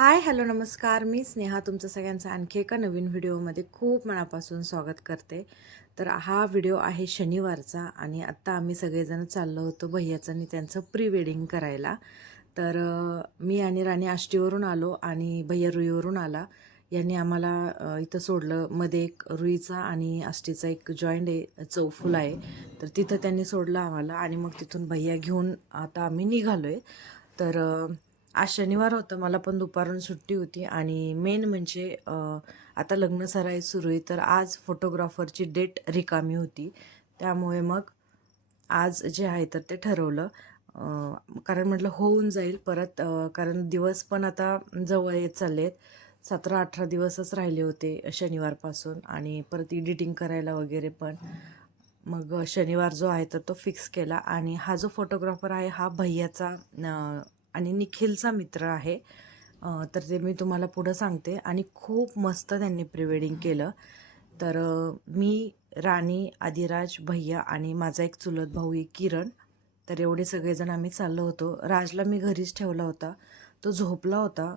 हाय, hello, नमस्कार. मी स्नेहा तुमचं सगळ्यांचं आणखी एका नवीन व्हिडिओमध्ये खूप मनापासून स्वागत करते. तर हा व्हिडिओ आहे शनिवारचा आणि आत्ता आम्ही सगळेजण चाललो होतो भैयाचं आणि त्यांचं प्री वेडिंग करायला. तर मी आणि राणी आष्टीवरून आलो आणि भैया रुईवरून आला. यांनी आम्हाला इथं सोडलं. मध्ये एक रुईचा आणि आष्टीचा एक जॉईंट आहे, चौफुला आहे. तर तिथं त्यांनी सोडलं आम्हाला आणि मग तिथून भैया घेऊन आता आम्ही निघालो आहे. तर आज शनिवार होतं, मला पण दुपारून सुट्टी होती आणि मेन म्हणजे आता लग्न सराई सुरू आहे, तर आज फोटोग्राफरची डेट रिकामी होती. त्यामुळे मग आज जे आहे तर ते ठरवलं. कारण म्हटलं होऊन जाईल परत, कारण दिवस पण आता जवळ येत चालले आहेत. 17-18 दिवसच राहिले होते शनिवारपासून आणि परत एडिटिंग करायला वगैरे पण. मग शनिवार जो आहे तर तो फिक्स केला आणि हा जो फोटोग्राफर आहे हा भैयाचा आणि निखिलचा मित्र आहे. तर ते मी तुम्हाला पुढं सांगते. आणि खूप मस्त त्यांनी प्री वेडिंग केलं. तर मी, राणी, आदिराज, भैया आणि माझा एक चुलत भाऊ आहे किरण. तर एवढे सगळेजण आम्ही चाललो होतो. राजला मी घरीच ठेवला होता, तो झोपला होता.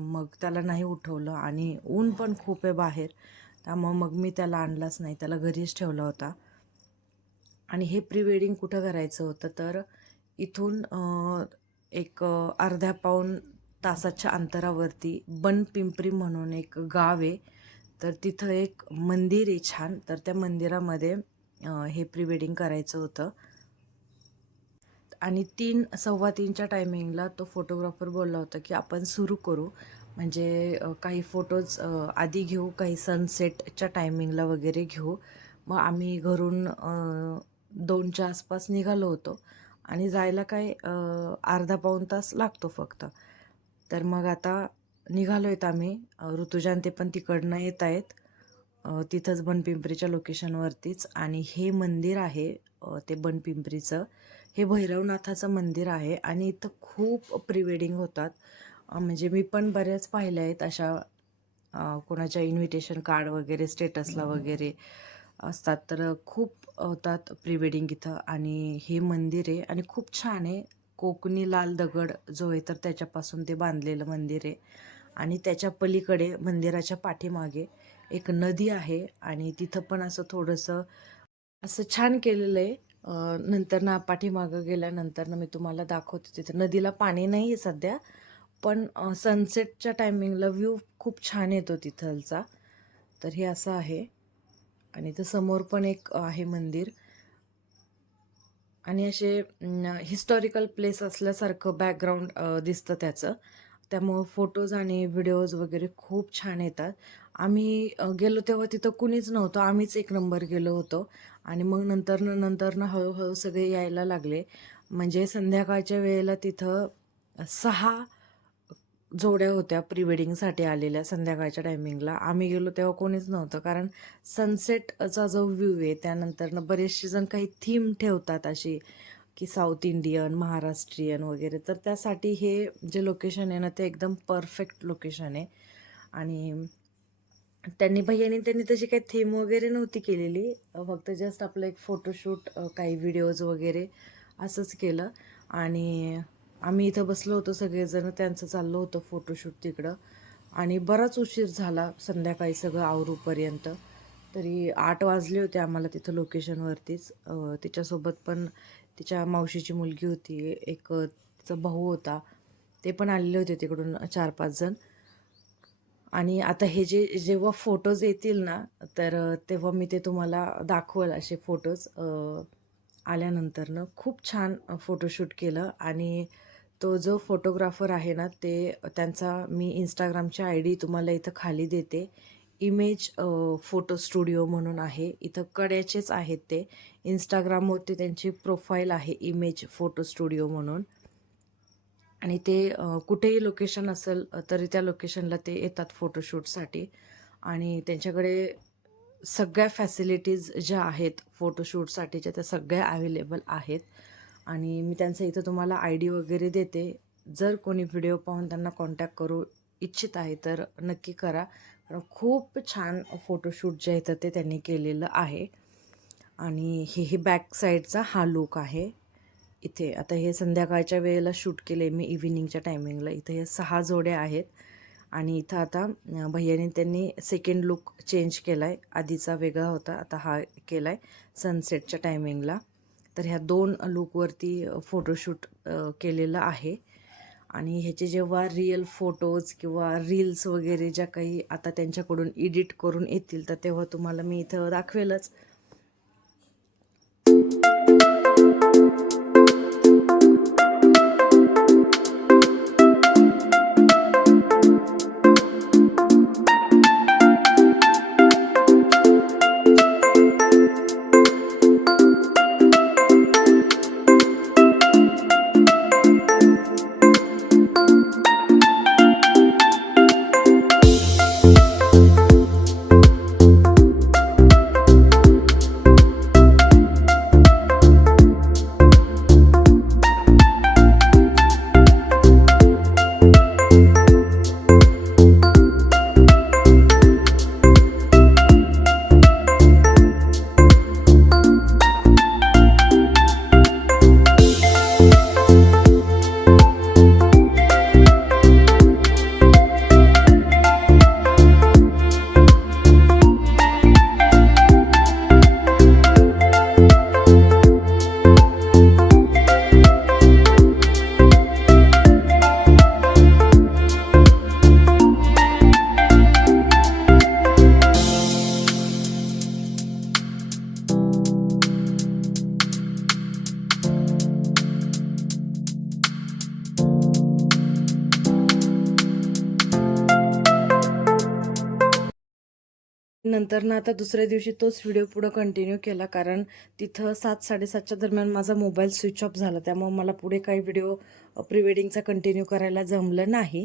मग त्याला नाही उठवलं आणि ऊन पण खूप आहे बाहेर, त्यामुळं मग मी त्याला आणलाच नाही, त्याला घरीच ठेवला होता. आणि हे प्री वेडिंग कुठं करायचं होतं तर इथून एक अर्ध्या पाऊण तासाच्या अंतरावरती बनपिंपरी म्हणून एक गाव आहे. तर तिथं एक मंदिर आहे छान, तर त्या मंदिरामध्ये हे प्री वेडिंग करायचं होतं. आणि 3:15च्या टायमिंगला तो फोटोग्राफर बोलला होता की आपण सुरू करू, म्हणजे काही फोटोज आधी घेऊ, काही सनसेटच्या टायमिंगला वगैरे घेऊ. मग आम्ही घरून 2च्या आसपास निघालो होतो आणि जायला काय अर्धा पाऊण तास लागतो फक्त. तर मग आता निघालो आहेत आम्ही. ऋतुजान ते पण तिकडनं येत आहेत, तिथंच बनपिंपरीच्या लोकेशनवरतीच. आणि हे मंदिर आहे ते बनपिंपरीचं, हे भैरवनाथाचं मंदिर आहे आणि इथं खूप प्री वेडिंग होतात. म्हणजे मी पण बऱ्याच पाहिल्या आहेत अशा, कोणाच्या इन्व्हिटेशन कार्ड वगैरे स्टेटसला वगैरे असतात. तर खूप होतात प्री वेडिंग इथं. आणि हे मंदिर आहे आणि खूप छान आहे. कोकणी लाल दगड जो आहे तर त्याच्यापासून ते बांधलेलं मंदिर आहे. आणि त्याच्या पलीकडे मंदिराच्या पाठीमागे एक नदी आहे आणि तिथं पण असं थोडंसं असं छान केलेलं आहे. नंतर ना पाठीमागं गेल्यानंतर ना मी तुम्हाला दाखवते. तिथं नदीला पाणी नाही आहे सध्या, पण सनसेटच्या टायमिंगला व्ह्यू खूप छान येतो तिथलचा. तर हे असं आहे. आणि इथं समोर पण एक आहे मंदिर आणि असे हिस्टॉरिकल प्लेस असल्यासारखं बॅकग्राऊंड दिसतं त्याचं. त्यामुळं फोटोज आणि व्हिडिओज वगैरे खूप छान येतात. आम्ही गेलो तेव्हा तिथं कुणीच नव्हतं, आम्हीच एक नंबर गेलो होतो. आणि मग नंतरनं हळूहळू सगळे यायला लागले. म्हणजे संध्याकाळच्या वेळेला तिथं 6 जोड्या होत्या प्री वेडिंगसाठी आलेल्या संध्याकाळच्या टायमिंगला. आम्ही गेलो तेव्हा कोणीच नव्हतं, कारण सनसेटचा जो व्ह्यू आहे त्यानंतरनं बरेचसे जण काही थीम ठेवतात अशी, की साऊथ इंडियन, महाराष्ट्रीयन वगैरे. तर त्यासाठी हे जे लोकेशन आहे ना ते एकदम परफेक्ट लोकेशन आहे. आणि त्यांनी तशी काही थीम वगैरे नव्हती केलेली, फक्त जस्ट आपलं एक फोटोशूट, काही व्हिडिओज वगैरे असंच केलं. आणि आम्ही इथं बसलो होतो सगळेजण, त्यांचं चाललं होतं फोटोशूट तिकडं. आणि बराच उशीर झाला संध्याकाळी सगळं आवरूपर्यंत. तरी 8 वाजले होते आम्हाला तिथं लोकेशनवरतीच. तिच्यासोबत पण तिच्या मावशीची मुलगी होती, एक तिचा भाऊ होता, ते पण आलेले होते तिकडून 4-5 जण. आणि आता हे जेव्हा फोटोज येतील ना तर तेव्हा मी ते तुम्हाला दाखवल असे फोटोज. आल्यानंतरनं खूप छान फोटोशूट केलं. आणि तो जो फोटोग्राफर आहे ना ते त्यांचा मी इंस्टाग्रामची ID तुम्हाला इथं खाली देते. इमेज फोटो स्टुडिओ म्हणून आहे, इथं कड्याचेच आहेत ते. इंस्टाग्रामवरती त्यांची प्रोफाईल आहे इमेज फोटो स्टुडिओ म्हणून. आणि ते कुठेही लोकेशन असेल तरी त्या लोकेशनला ते येतात फोटोशूटसाठी. आणि त्यांच्याकडे सगळ्या फॅसिलिटीज ज्या आहेत फोटोशूटसाठीच्या त्या सगळ्या अवेलेबल आहेत. आणि मी त्यांचा इथं तुम्हाला ID वगैरे देते. जर कोणी व्हिडिओ पाहून त्यांना कॉन्टॅक्ट करू इच्छित आहे तर नक्की करा, कारण खूप छान फोटोशूट जे आहे तर ते त्यांनी केलेलं आहे. आणि हे बॅक साईडचा हा लुक आहे. इथे आता हे संध्याकाळच्या वेळेला शूट केले मी, इव्हिनिंगच्या टायमिंगला. इथे हे 6 जोड्या आहेत. आणि इथं आता भैयाने त्यांनी सेकंड लुक चेंज केला आहे. आधीचा वेगळा होता, आता हा केला आहे सनसेटच्या टायमिंगला. तर ह्या 2 लुकवरती फोटोशूट केलेलं आहे. आणि ह्याचे जेव्हा रिअल फोटोज किंवा रील्स वगैरे ज्या काही आता त्यांच्याकडून एडिट करून येतील तर तेव्हा तुम्हाला मी इथं दाखवेलच. नंतर ना आता दुसऱ्या दिवशी तोच व्हिडिओ पुढं कंटिन्यू केला, कारण तिथं 7-7:30च्या दरम्यान माझा मोबाईल स्विच ऑफ झाला. त्यामुळे मला पुढे काही व्हिडिओ प्री वेडिंगचा कंटिन्यू करायला जमलं नाही.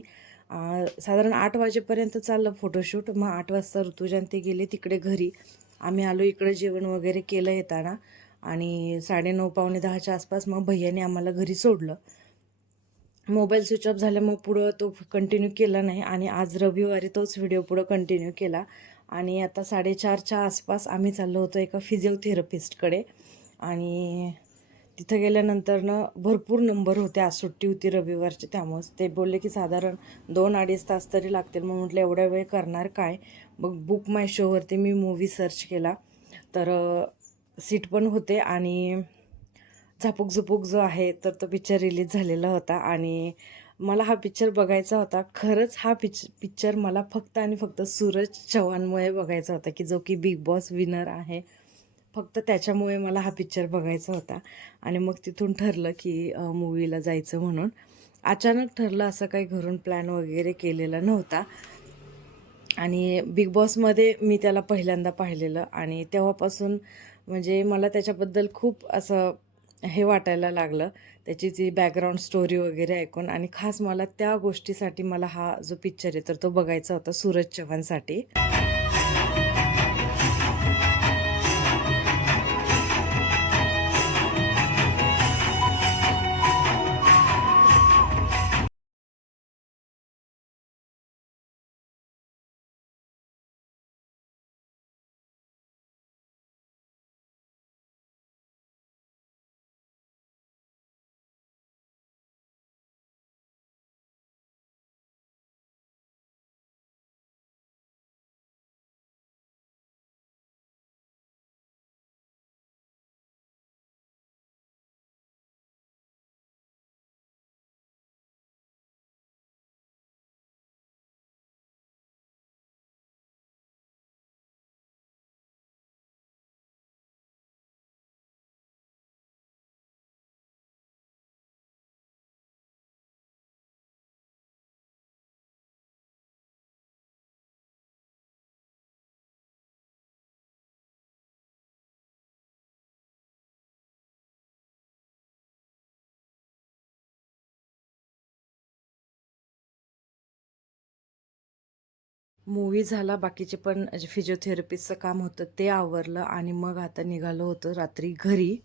साधारण 8 वाजेपर्यंत चाललं फोटोशूट. मग 8 वाजता ऋतुजा ते गेले तिकडे घरी. आम्ही आलो इकडे, जेवण वगैरे केलं येताना, आणि 9:30 पावणे 10च्या आसपास मग भैयाने आम्हाला घरी सोडलं. मोबाईल स्विच ऑफ झाल्यामुळे पुढं तो कंटिन्यू केला नाही, आणि आज रविवारी तोच व्हिडिओ पुढं कंटिन्यू केला. आणि आता 4:30च्या आसपास आम्ही चाललो होतो एका फिजिओथेरपिस्टकडे. आणि तिथं गेल्यानंतरनं भरपूर नंबर होते. आज सुट्टी होती रविवारची, त्यामुळेच ते बोलले की साधारण 2-2.5 तास तरी लागतील. मग म्हटलं एवढा वेळ करणार काय. मग बुक माय शोवरती मी मूवी सर्च केला, तर सीट पण होते, आणि झापूक झुपूक जो आहे तर तो पिक्चर रिलीज झालेला होता. आणि मला हा पिक्चर बघायचा होता. खरंच हा पिक्चर मला फक्त आणि फक्त सूरज चव्हाणमुळे बघायचा होता, की जो की बिग बॉस विनर आहे. फक्त त्याच्यामुळे मला हा पिक्चर बघायचा होता. आणि मग तिथून ठरलं की मूवीला जायचं म्हणून. अचानक ठरलं, असं काही घरून प्लॅन वगैरे केलेला नव्हता. आणि बिग बॉसमध्ये मी त्याला पहिल्यांदा पाहिलेलं, आणि तेव्हापासून म्हणजे मला त्याच्याबद्दल खूप असं हे वाटायला लागलं, त्याची ती बॅकग्राऊंड स्टोरी वगैरे ऐकून. आणि खास मला त्या गोष्टीसाठी मला हा जो पिक्चर आहे तर तो बघायचा होता, सूरज चव्हाणसाठी. मूवी झाला, बाकीचे पण जे फिजिओथेरपिस्टचं काम होतं ते आवरलं, आणि मग आता निघालो होतो रात्री घरी.